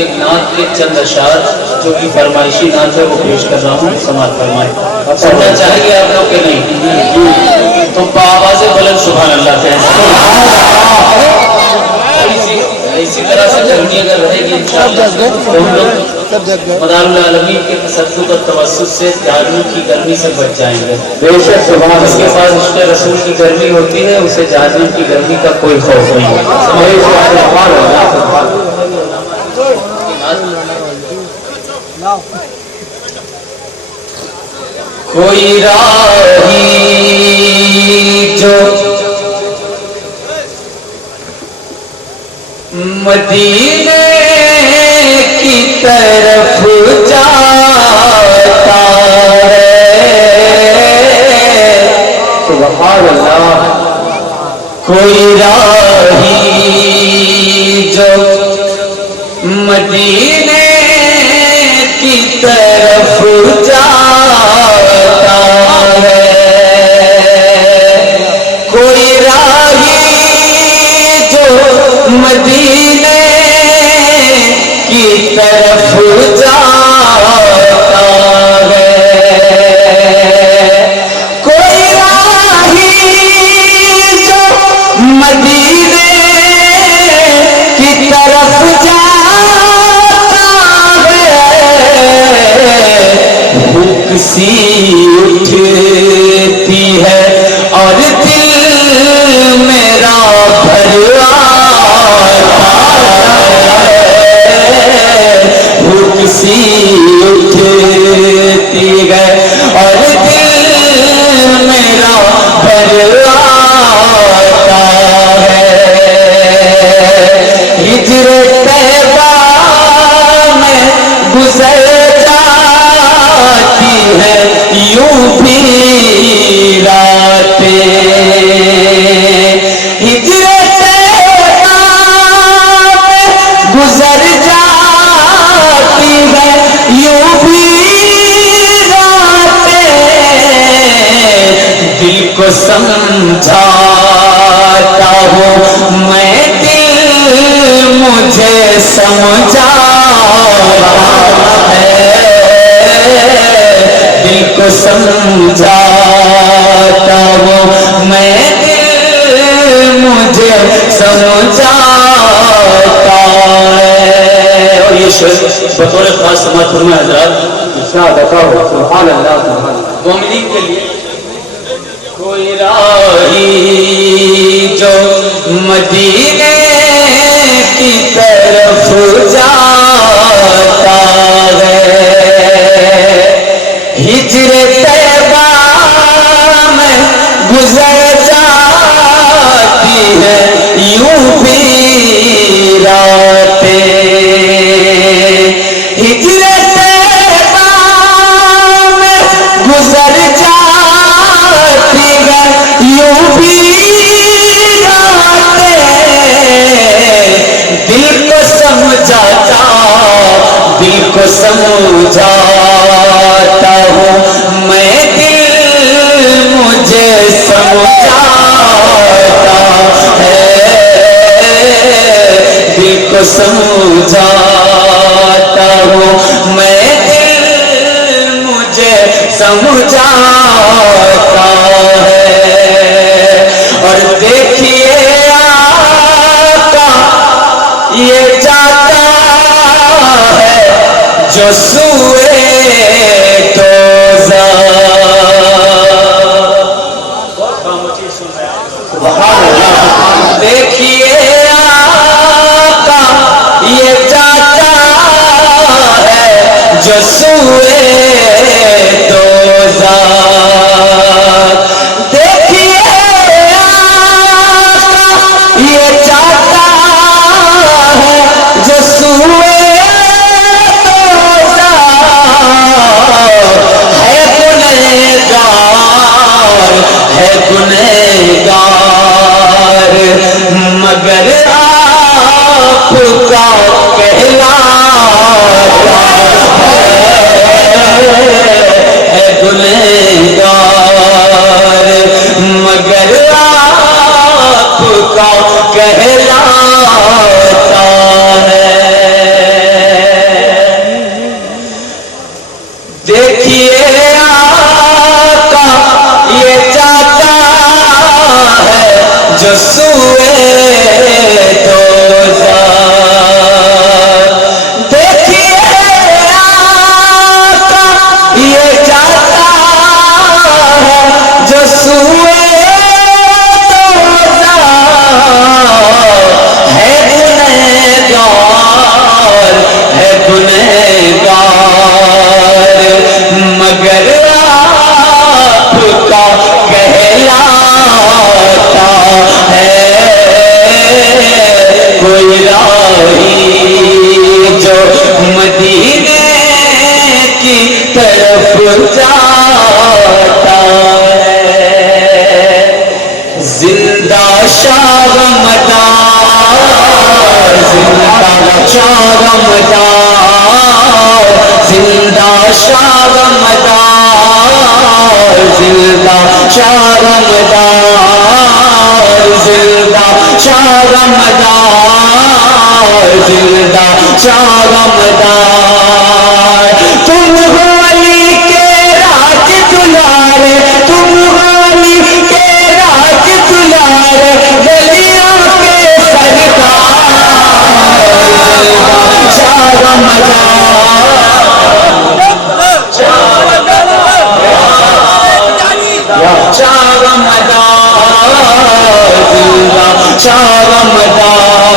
ایک نعت کے چند اشعار جو کہ فرمائشی نعت ہے وہ پیش کر رہا ہوں، سماعت فرمائیں۔ سننا چاہیں گے آپ لوگ کہ نہیں؟ تو بآواز بلند سبحان اللہ کہیں۔ اسی طرح سے کرنی اگر رہے گی انشاءاللہ تو ہم لوگ مدار العالمین کے تصدق اور توسط سے جہنم کی گرمی سے بچ جائیں گے۔ بے شک سبحان، اس کے پاس عشق رسول کی گرمی ہوتی ہے، اسے جہنم کی گرمی کا کوئی خوف نہیں ہے۔ کوئی راہی جو مدینے کی طرف جاتا ہے، سبحان اللہ، کوئی راہی جو مدینے کی طرف جاتا ہے، کوئی راہی جو مدینے کی طرف جاتا ہے، کوئی راہی جو مدینے کی طرف جاتا ہے، بھوک سی اٹھتی ہے اور دل میرا بھر آتا ہے، بھوک سی اٹھتی ہے اور دل میرا بھر آتا ہے، ہجر طیبہ میں گزر جاتی ہے یوں بھی راتیں، ہجر طیبہ میں گزر جاتی ہے یوں بھی راتیں، دل کو سمجھاتا ہوں میں، دل مجھے سمجھاتا ہے، دل کو سمجھاتا ہوں میں، دل مجھے سمجھاتا ہے۔ اور یہ شعر بطور خاص سماعت فرمائے حضرات، ارشاد بتاؤ سبحان اللہ سبحان اللہ، مومنین کے لیے۔ کوئی راہی جو مدینے کی طرف جاتا ہے، ہجر طیبہ میں گزر جاتی ہے یوں بھی راتیں، ہجر طیبہ میں گزر جاتی ہے یوں بھی راتیں، دل کو سمجھاتا، دل کو سمجھاتا ہوں میں، دل مجھے سمجھاتا ہے، دل کو سمجھاتا ہوں میں، دل مجھے سمجھاتا ہے، اور دیکھیے آقا یہ جاتا ہے جو سوئے دوزخ، دیکھیے آقا یہ جاتا ہے جو سوئے دوزخ، دیکھیے آقا یہ جاتا ہے جو سوئے دوزخ، سوئے دوزخ دیکھیے آقا یہ جاتا ہے جو سوئے دوزخ ہے گنہگار مگر آپ کا کہلاتا ہے کوئی راہی جو مدینے کی طرف جاتا ہے زندہ شاہ رمضان زندہ شاہ رمضان زندہ شاہ رمضان زندہ شاہ رمضان زندہ شاہ رمضان زندہ شاہ رمضان تم ہو علی کے راج دلارے تم ہو علی کے راج دلارے گلیوں کے سرکار شاہ رمضان شاہ رمضان شاہ رمضان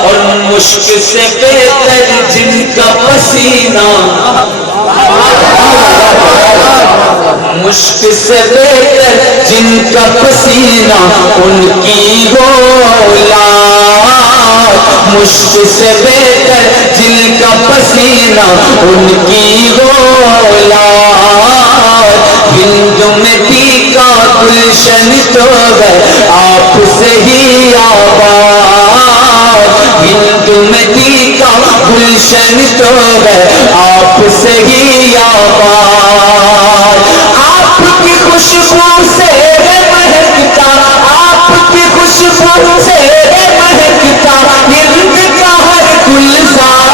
اور مشک سے بہتر جن کا پسینہ مشک سے بہتر جن کا پسینہ ان کی اولاد مشک سے بہتر جن کا پسینہ ان کی اولاد ہند میں کا گلشن تو ہے آپ سے ہی آباد ہند میں کا گلشن تو ہے آپ سے ہی آباد آپ کی خوشبو سے مہکتا آپ کی خوشبو سے مہکتا ہند کا ہر گلزار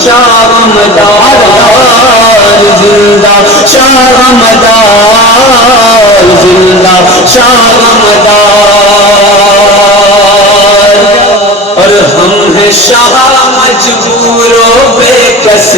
شاہ رمضان زندہ شاہ رمضان زندہ شاہ رمضان اور ہم ہیں شاہ مجبور و بے کس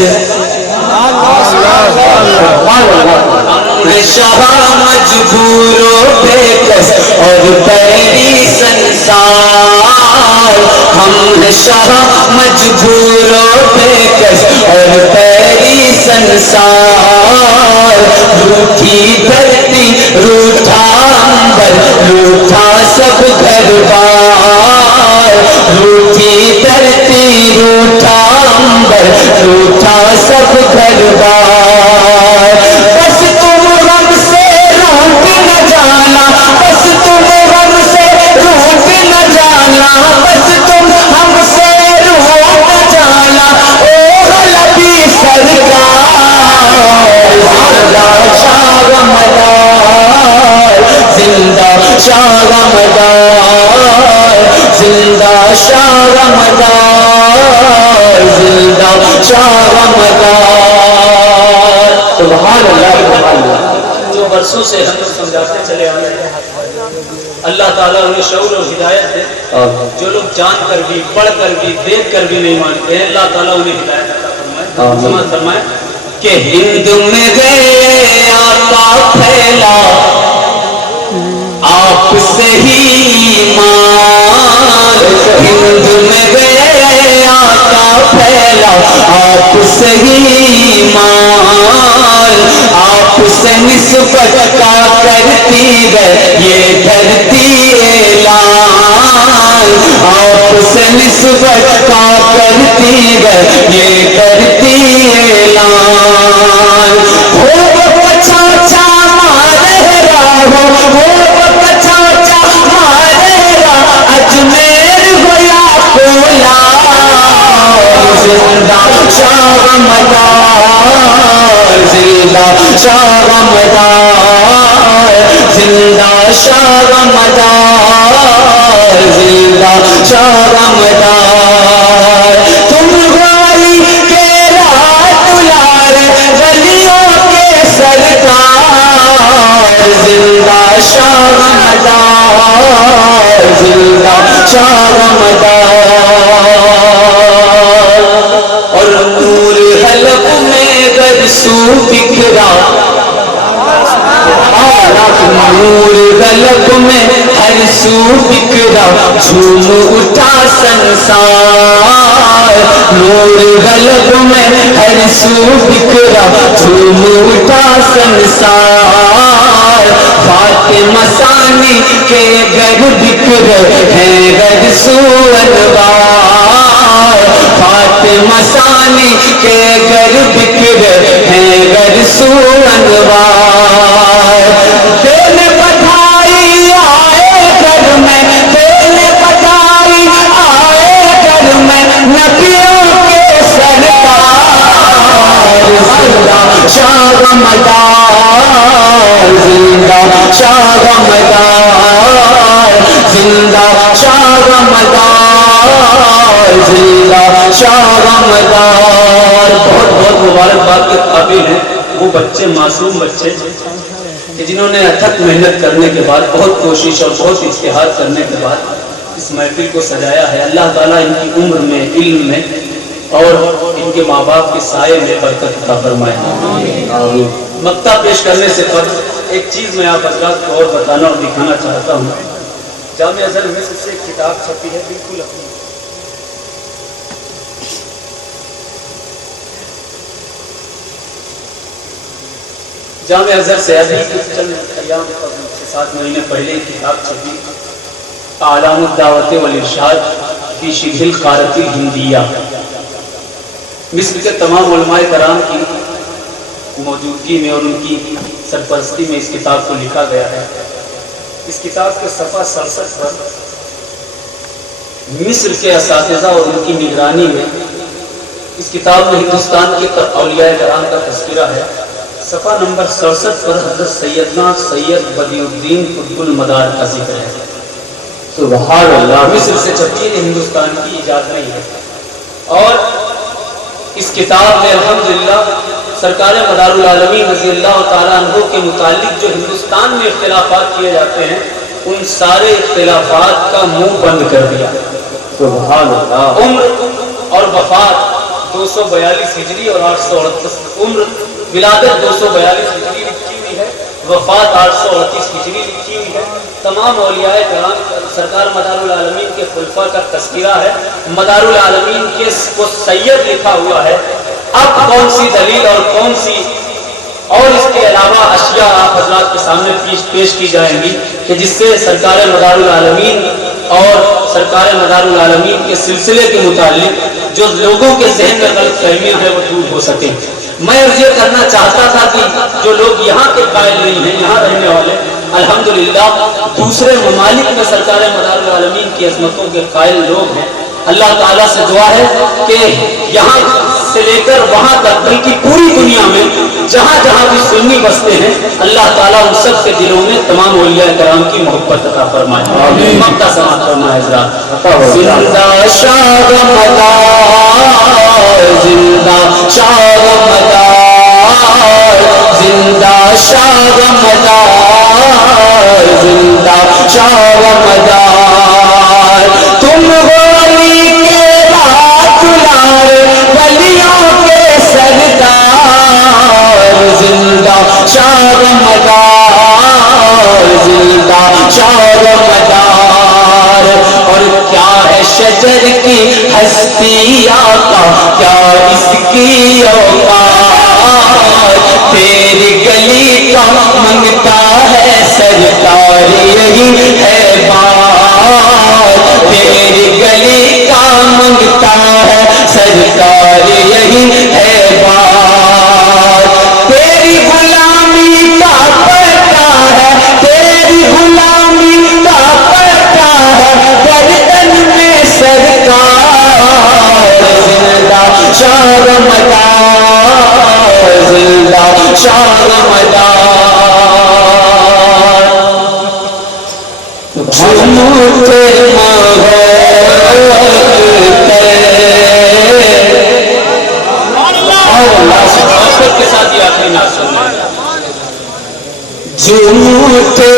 شاہ مجبور و بے کس اور پیری سنسار ہم ہیں شاہ مجبور و بے کس اور پیری سنسار روٹھی دھرتی روٹھا انبر روٹھا سب گھر بار روٹھی دھرتی روٹھا انبر روٹھا سب گھر بار بس تم غم سے روٹ نہ جانا بس تم غم سے روٹ نہ جانا بس تم ہم سے روٹ نہ جانا او لبی سرکار زندہ شاہ رمضان زندہ شاہ رمضان زندہ شاہ رمضان سبحان اللہ سبحان اللہ جو برسوں سے ہم سمجھاتے چلے آئے اللہ تعالیٰ انہیں شعور و ہدایت دے جو لوگ جان کر بھی پڑھ کر بھی دیکھ کر بھی نہیں مانتے ہیں اللہ تعالیٰ انہیں ہدایت عطا فرمائے سمجھ فرمائے کہ ہند میں گئے آقا پھیلا آپ سے ہی ایمان ہند میں گئے آقا پھیلا آپ سے ہی ایمان آپ سے نسبت کا کرتی ہے یہ دھرتی اعلان آپ سے نسبت کا کرتی ہے یہ دھرتی اعلان ہو چاچا مارہرا ہو چاچا مارہرا اجمیر ہو یا کولا زندہ شاہ رمضان زندہ شاہ رمضان زندہ شاہ رمضان، زندہ شاہ رمضان، تم غالی کے رات دلار گلیوں کے سرکار، زندہ شاہ رمضان، زندہ شاہ رمضان، اور نور حلق میں گرسو بکھرا، نور حلق میں ہر سو بکھرا، جھوم اٹھا سنسار، نور حلق میں ہر سو بکھرا، جھوم اٹھا سنسار، فاطمہ ثانی کے گھر بکھرے ہیں گھر سو انوار، فاطمہ ثانی کے گھر بکھرے ہیں گھر سو انوار، دل بدھائی آئے گھر میں، دل بدھائی آئے گھر میں، نبیوں کے سرکار، زندہ شاہ رمضان، زندہ شاہ رمضان، زندہ شاہ رمضان، زندہ شاہ رمضان۔ بہت بہت مبارکباد کے قابل ہیں وہ بچے، معصوم بچے کہ جنہوں نے اتھک محنت کرنے کے بعد، بہت کوشش اور بہت اجتہاد کرنے کے بعد اس محفل کو سجایا ہے۔ اللہ تعالیٰ ان کی عمر میں، علم میں اور ان کے ماں باپ کے سائے میں برکت عطا فرمائے۔ مقطع پیش کرنے سے قبل ایک چیز میں آپ حضرات کو اور بتانا اور دکھانا چاہتا ہوں۔ جامع ازہر مصر سے ایک کتاب چھپی ہے، بالکل اپنی جامع ازہر سے ابھی چند ایام قبل 6-7 مہینے پہلے ایک کتاب چھپی، اعلام الدعوت والارشاد فی شبہ القارۃ الہندیہ۔ مصر کے تمام علماء کرام کی موجودگی میں اور ان کی سرپرستی میں اس کتاب کو لکھا گیا ہے۔ اس کتاب کے صفحہ 67 پر مصر کے اساتذہ اور ان کی نگرانی میں اس کتاب میں ہندوستان کے اولیاء کرام کا تذکرہ ہے۔ صفحہ نمبر 67 پر حضرت سیدنا سید بدیع الدین قطب المدار کا ذکر ہے۔ سبحان اللہ، مصر سے چھپی ہے، ہندوستان کی ایجاد نہیں ہے۔ اور اس کتاب میں الحمدللہ سرکار مدار العالمین رضی اللہ تعالیٰ عنہ کے متعلق جو ہندوستان میں اختلافات کیے جاتے ہیں، ان سارے اختلافات کا منہ بند کر دیا۔ سبحان اللہ۔ عمر اور وفات 242 ہجری اور 838، عمر ولادت 242 ہجری لکھی ہوئی ہے، وفات 838 ہجری لکھی ہوئی ہے۔ تمام اولیاء کرام سرکار مدار العالمین کے خلفاء کا تذکرہ ہے، مدار العالمین کے کو سید لکھا ہوا ہے۔ اب کون سی دلیل اور کون سی اور اس کے علاوہ اشیاء آپ حضرات کے سامنے پیش کی جائیں گی کہ جس سے سرکار مدار العالمین اور سرکار مدار العالمین کے سلسلے کے متعلق جو لوگوں کے ذہن میں غلط فہمیاں ہیں وہ دور ہو سکیں۔ میں یہ کرنا چاہتا تھا کہ جو لوگ یہاں کے قائل نہیں ہیں، یہاں رہنے والے الحمدللہ دوسرے ممالک میں سرکار مدار العالمین کی عظمتوں کے قائل لوگ ہیں، اللہ تعالیٰ سے دعا ہے کہ یہاں سے لے کر وہاں تک بلکہ پوری دنیا میں جہاں جہاں بھی سنی بستے ہیں، اللہ تعالیٰ ان سب کے دلوں میں تمام اولیاء کرام کی محبت عطا فرمائے۔ مقطع سماعت فرمائے حضرات۔ زندہ شاہ رمضان، زندہ شاہ رمضان، زندہ شاہ رمضان، زندہ شاہ رمضان، تم غالی کے رات دلار گلیوں کے سردار، زندہ شاہ رمضان، زندہ شاہ رمضان، اور کیا ہے شجر کی ہستی آقا، کیا اس کی اوقات، تیری گلی کا منگتا ہے سرکار یہی ہے بات، تیری گلی کا منگتا ہے سرکار یہی ہے بات، تیری غلامی کا پڑتا ہے، تیری غلامی کا پڑتا ہے گردن میں سرکار، زندہ شاہ رمضان، زندہ شاہ رمضان۔ جھومتے محبت کے ساتھ یہ آخری نعت سننا ہے. جھومتے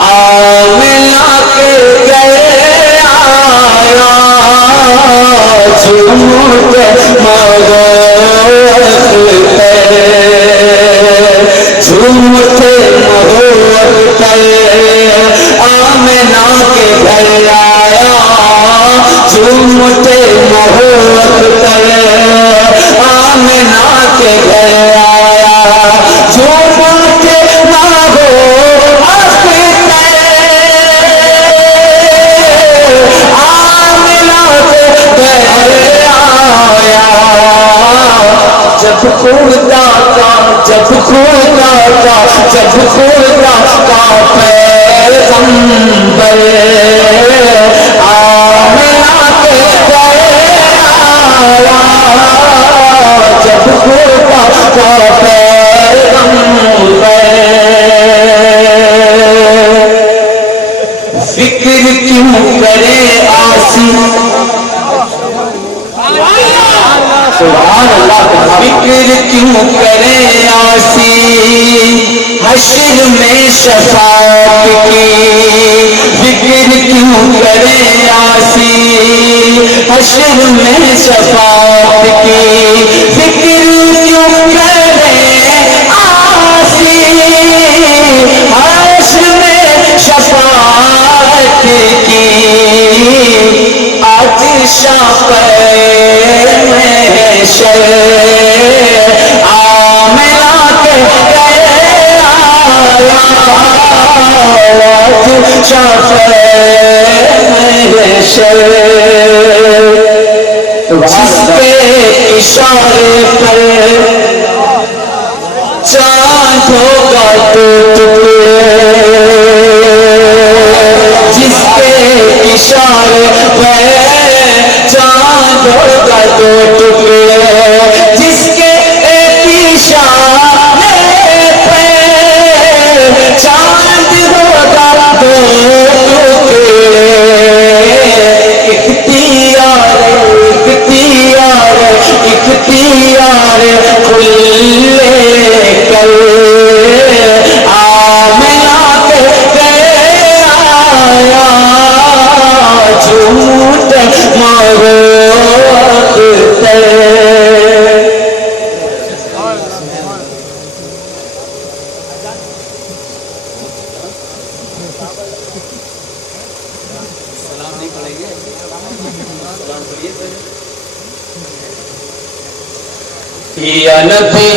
آمنہ کے گئے آیا جھومتے جھومتے آمنہ کے گھر آیا جھومتے آمنہ کے گھر آیا جھومتے جب خدا کا پیغمبر آمنہ کے گھر آیا جب خدا کا پیغمبر فکر کیوں کرے آسی سبحان اللہ فکر کیوں کرے آسی حشر میں شفاعت کی فکر کیوں کرے آسی حشر میں شفاعت کی فکر کیوں کرے آسی حشر میں شفاعت کی آج شاپ آمنہ کے گھر آیا جس کے اشارے پر چاند ہوگا ٹوٹ جس کے اشارے پر چاند ہوگا ٹوٹ جس کے اشارے پہ چاند ہوگا دو ٹکڑے اختیار کھلے کر آمنہ کے گھر آیا جھوٹ یا نبی